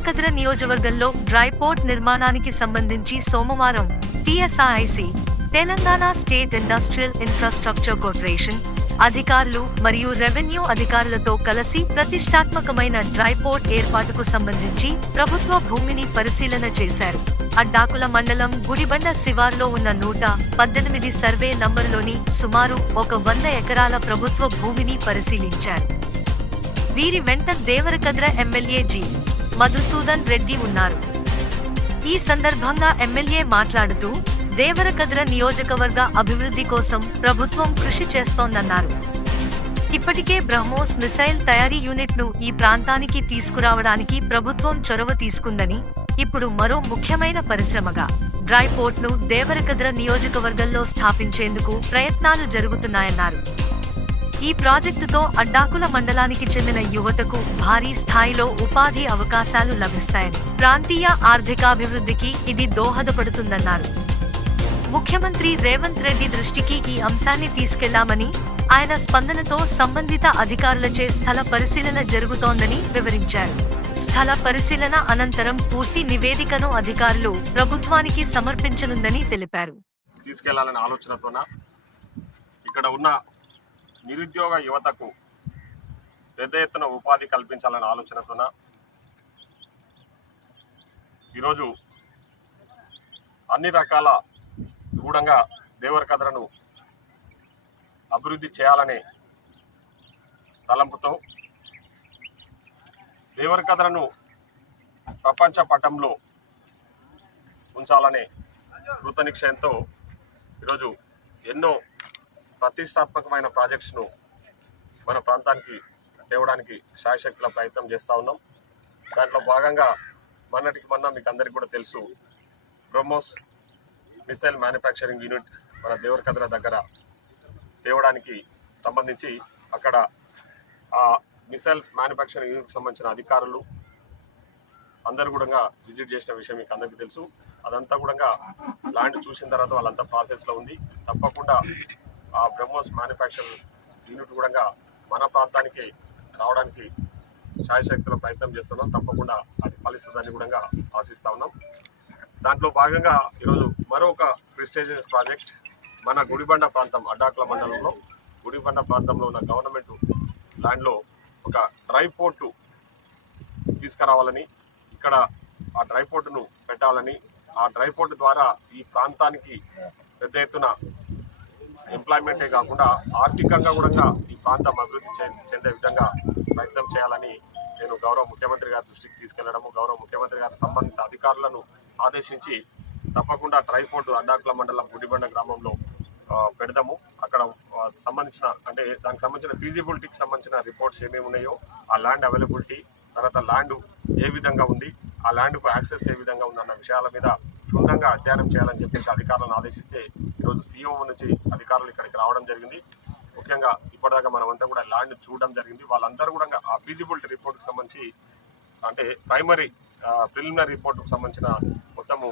దేవరకద్ర నియోజకవర్గంలో dry port నిర్మాణానికి సంబంధించి సోమవారం TSIC Telangana state industrial infrastructure corporation అధికారులు మరియు రెవెన్యూ అధికారులతో కలిసి ప్రతిష్టాత్మకమైన డ్రై పోర్ట్ ఏర్పాటుకు సంబంధించి ప్రభుత్వ భూమిని పరిశీలన చేశారు. అడ్డాకుల మండలం గుడిబండ శివార్లో ఉన్న 118 సర్వే నంబరులోని సుమారు 100 ఎకరాల ప్రభుత్వ భూమిని పరిశీలించారు. వీరి వెంట దేవరకద్ర ఎమ్మెల్యే జి. మధుసూదన్ రెడ్డి ఉన్నారు. ఈ సందర్భంగా ఎమ్మెల్యే మాట్లాడుతూ దేవరకద్ర నియోజకవర్గ అభివృద్ధి కోసం ప్రభుత్వం కృషి చేస్తోందన్నారు. ఇప్పటికే బ్రహ్మోస్ మిసైల్ తయారీ యూనిట్ ను ఈ ప్రాంతానికి తీసుకురావడానికి ప్రభుత్వం చొరవ తీసుకుందని, ఇప్పుడు మరో ముఖ్యమైన పరిశ్రమగా డ్రై పోర్ట్ ను దేవరకద్ర నియోజకవర్గంలో స్థాపించేందుకు ప్రయత్నాలు జరుగుతున్నాయన్నారు. ఈ ప్రాజెక్టుతో అడ్డాకుల మండలానికి చెందిన యువతకు భారీ స్థాయిలో ఉపాధి అవకాశాలు లభిస్తాయని, ప్రాంతీయ ఆర్థికాభివృద్ధికి ఇది దోహదపడుతుందన్నారు. ముఖ్యమంత్రి రేవంత్ రెడ్డి దృష్టికి ఈ అంశాన్ని తీసుకెళ్లామని, ఆయన స్పందనతో సంబంధిత అధికారులచే స్థల పరిశీలన జరుగుతోందని వివరించారు. స్థల పరిశీలన అనంతరం పూర్తి నివేదికను అధికారులు ప్రభుత్వానికి సమర్పించనుందని తెలిపారు. తీసుకెళ్లాలనే ఆలోచనతోన ఇక్కడ ఉన్న నిరుద్యోగ యువతకు పెద్ద ఎత్తున ఉపాధి కల్పించాలనే ఆలోచనతోన ఈరోజు అన్ని రకాల గూఢంగా దేవరకద్రను అభివృద్ధి చేయాలనే తలంపుతో దేవరకద్రను ప్రపంచ పటంలో ఉంచాలనే కృతనిశ్చయంతో ఈరోజు ఎన్నో ప్రతిష్టాత్మకమైన ప్రాజెక్ట్స్ను మన ప్రాంతానికి తేవడానికి శాయశక్తుల ప్రయత్నం చేస్తూ ఉన్నాం. దాంట్లో భాగంగా మొన్నటికి మీకు అందరికీ కూడా తెలుసు, బ్రహ్మోస్ మిసైల్ మ్యానుఫ్యాక్చరింగ్ యూనిట్ మన దేవరకద్ర దగ్గర తేవడానికి సంబంధించి అక్కడ ఆ మిసైల్ మ్యానుఫ్యాక్చరింగ్ యూనిట్కి సంబంధించిన అధికారులు అందరూ కూడా విజిట్ చేసిన విషయం మీకు అందరికీ తెలుసు. అదంతా కూడా ల్యాండ్ చూసిన తర్వాత వాళ్ళంతా ప్రాసెస్లో ఉంది. తప్పకుండా ఆ బ్రహ్మోస్ మ్యానుఫ్యాక్చరింగ్ యూనిట్ కూడా మన ప్రాంతానికి రావడానికి శాయశక్తుల ప్రయత్నం చేస్తున్నాం. తప్పకుండా అది ఫలిస్తుందని కూడా ఆశిస్తూ ఉన్నాం. దాంట్లో భాగంగా ఈరోజు మరొక ప్రెస్టీజియస్ ప్రాజెక్ట్ మన గుడిబండ ప్రాంతం అడ్డాకుల మండలంలో గుడిబండ ప్రాంతంలో ఉన్న గవర్నమెంట్ ల్యాండ్లో ఒక డ్రై పోర్టు తీసుకురావాలని, ఇక్కడ ఆ డ్రై పోర్టును పెట్టాలని, ఆ డ్రై పోర్టు ద్వారా ఈ ప్రాంతానికి పెద్ద ఎత్తున ఎంప్లాయ్మెంటే కాకుండా ఆర్థికంగా కూడా ఈ ప్రాంతం అభివృద్ధి చెందే విధంగా ప్రయత్నం చేయాలని నేను గౌరవ ముఖ్యమంత్రి గారి దృష్టికి తీసుకెళ్లడము, గౌరవ ముఖ్యమంత్రి గారి సంబంధిత అధికారులను ఆదేశించి తప్పకుండా డ్రై పోర్టు అడ్డాకుల మండలం గుడిబండ గ్రామంలో పెడదాము. అక్కడ సంబంధించిన దానికి సంబంధించిన ఫీజిబిలిటీకి సంబంధించిన రిపోర్ట్స్ ఏమేమి ఉన్నాయో, ఆ ల్యాండ్ అవైలబిలిటీ, తర్వాత ల్యాండ్ ఏ విధంగా ఉంది, ఆ ల్యాండ్కు యాక్సెస్ ఏ విధంగా ఉంది అన్న విషయాల మీద క్షుణ్ణంగా అధ్యయనం చేయాలని చెప్పేసి అధికారులను ఆదేశిస్తే ఈరోజు సీఎం నుంచి అధికారులు ఇక్కడికి రావడం జరిగింది. ముఖ్యంగా ఇప్పటిదాకా మనమంతా కూడా ల్యాండ్ చూడడం జరిగింది. వాళ్ళందరూ కూడా ఆ ఫీజిబిలిటీ రిపోర్ట్కి సంబంధించి ప్రిలిమినరీ రిపోర్టుకు సంబంధించిన మొత్తము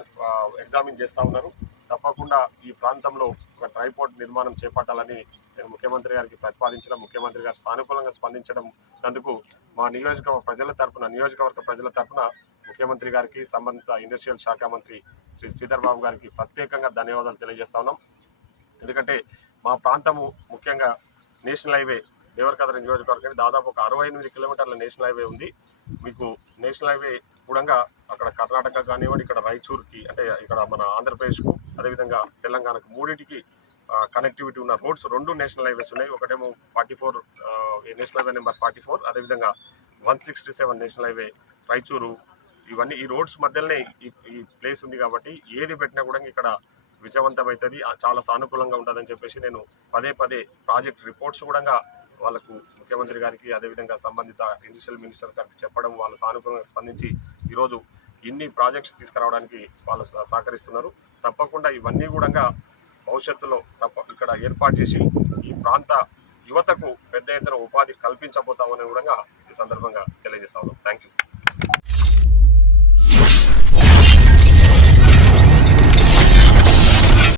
ఎగ్జామిన్ చేస్తూ ఉన్నారు. తప్పకుండా ఈ ప్రాంతంలో ఒక డ్రై పోర్ట్ నిర్మాణం చేపట్టాలని నేను ముఖ్యమంత్రి గారికి ప్రతిపాదించడం, ముఖ్యమంత్రి గారు సానుకూలంగా స్పందించడం అందుకు మా నియోజకవర్గ ప్రజల తరపున ముఖ్యమంత్రి గారికి, సంబంధిత ఇండస్ట్రియల్ శాఖ మంత్రి శ్రీ శ్రీధర్ బాబు గారికి ప్రత్యేకంగా ధన్యవాదాలు తెలియజేస్తా ఉన్నాం. ఎందుకంటే మా ప్రాంతము ముఖ్యంగా నేషనల్ హైవే దేవరకద్ర నియోజకవర్గానికి దాదాపు ఒక 68 కిలోమీటర్ల నేషనల్ హైవే ఉంది. మీకు నేషనల్ హైవే కూడా అక్కడ కర్ణాటక కానివ్వండి, ఇక్కడ రాయచూర్కి ఇక్కడ మన ఆంధ్రప్రదేశ్కు, అదేవిధంగా తెలంగాణకు మూడింటికి కనెక్టివిటీ ఉన్న రోడ్స్ 2 నేషనల్ హైవేస్ ఉన్నాయి. ఒకటేమో 44 నేషనల్ హైవే నెంబర్ 44, అదేవిధంగా 167 నేషనల్ హైవే రాయచూరు. ఇవన్నీ ఈ రోడ్స్ మధ్యలోనే ఈ ప్లేస్ ఉంది కాబట్టి ఏది పెట్టినా కూడా ఇక్కడ విజయవంతమవుతుంది, చాలా సానుకూలంగా ఉంటుందని చెప్పేసి నేను పదే ప్రాజెక్ట్ రిపోర్ట్స్ కూడా వాళ్ళకు ముఖ్యమంత్రి గారికి, అదేవిధంగా సంబంధిత ఇండస్ట్రియల్ మినిస్టర్ గారికి చెప్పడం, వాళ్ళు సానుకూలంగా స్పందించి ఈరోజు ఇన్ని ప్రాజెక్ట్స్ తీసుకురావడానికి వాళ్ళు సహకరిస్తున్నారు. తప్పకుండా ఇవన్నీ కూడా భవిష్యత్తులో ఇక్కడ ఏర్పాటు చేసి ఈ ప్రాంత యువతకు పెద్ద ఎత్తున ఉపాధి కల్పించబోతామని కూడా ఈ సందర్భంగా తెలియజేస్తా ఉన్నాం. Thank you.